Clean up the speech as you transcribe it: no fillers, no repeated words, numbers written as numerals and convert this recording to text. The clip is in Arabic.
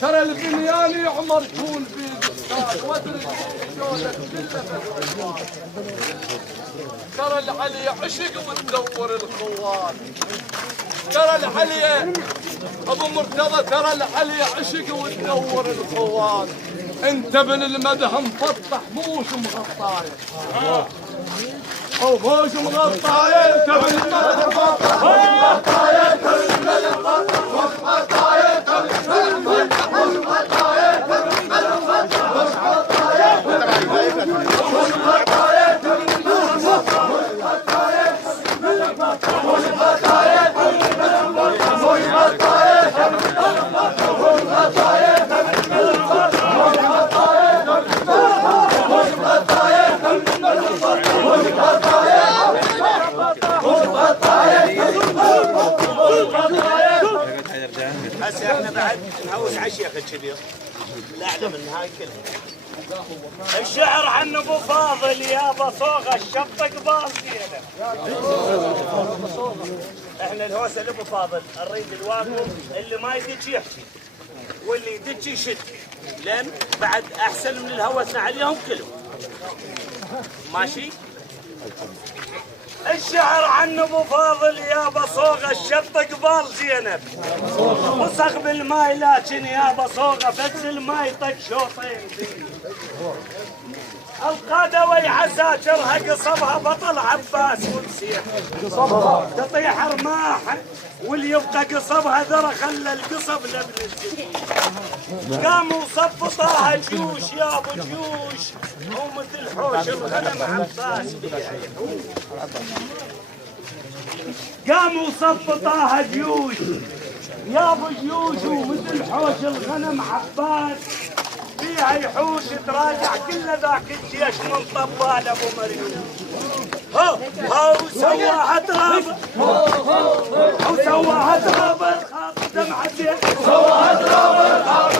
ترى البنيان يعمر كون بيد وادري شلونك كله ترى العلي عشق وتدور الخوان ترى العلي ابو مرتضى ترى العلي عشق وتدور الخوان انت بن المدح مفطح موش مغطايه او موش مغطايه انت بن المدح مفطح مغطايه انت بن المدح مفطح مغطايه انت بن المدح مغطايه انت بن المدح مفطح مغطايه انت بن المدح مغطايه انت بن المدح مفطح مغطايه انت بن المدح مفطح مغطايه انت بن المدح مفطح مغطايه انت بن المدح مفطح مغطايه انت بن المدح مفطح هسه احنا بعد نهوس على الشيخ الكبير لا اعلم من هاي كلها. الشعر عن ابو فاضل يا بصوغه الشط قبال زينه. احنا الهوسه لابو فاضل نريد الواقف اللي ما يدج يحكي واللي يدج يشد لان بعد احسن من الهوسنا عليهم كلهم. ماشي؟ الشعر عن ابو فاضل يا بصوغه الشط قبال زينب وصخ بالماي لكن يا بصوغه بس الماي طق شوطين القادوي عساكرها قصبها بطل عباس والسيح تطيح رماح واللي يبقى قصبها ذرى خلى القصب لابن الزين قاموا صفطاها جيوش يا ابو جيوش ومثل حوش الغنم عباس بيها يحوش قاموا صفطاها جيوش يا ابو جيوش ومثل حوش الغنم عباس فيها يحوش تراجع كل ذاك الجيش من طبال ابو مريم ها وسواها تراب وسواها تراب الخاط دمعة سواها تراب الخاط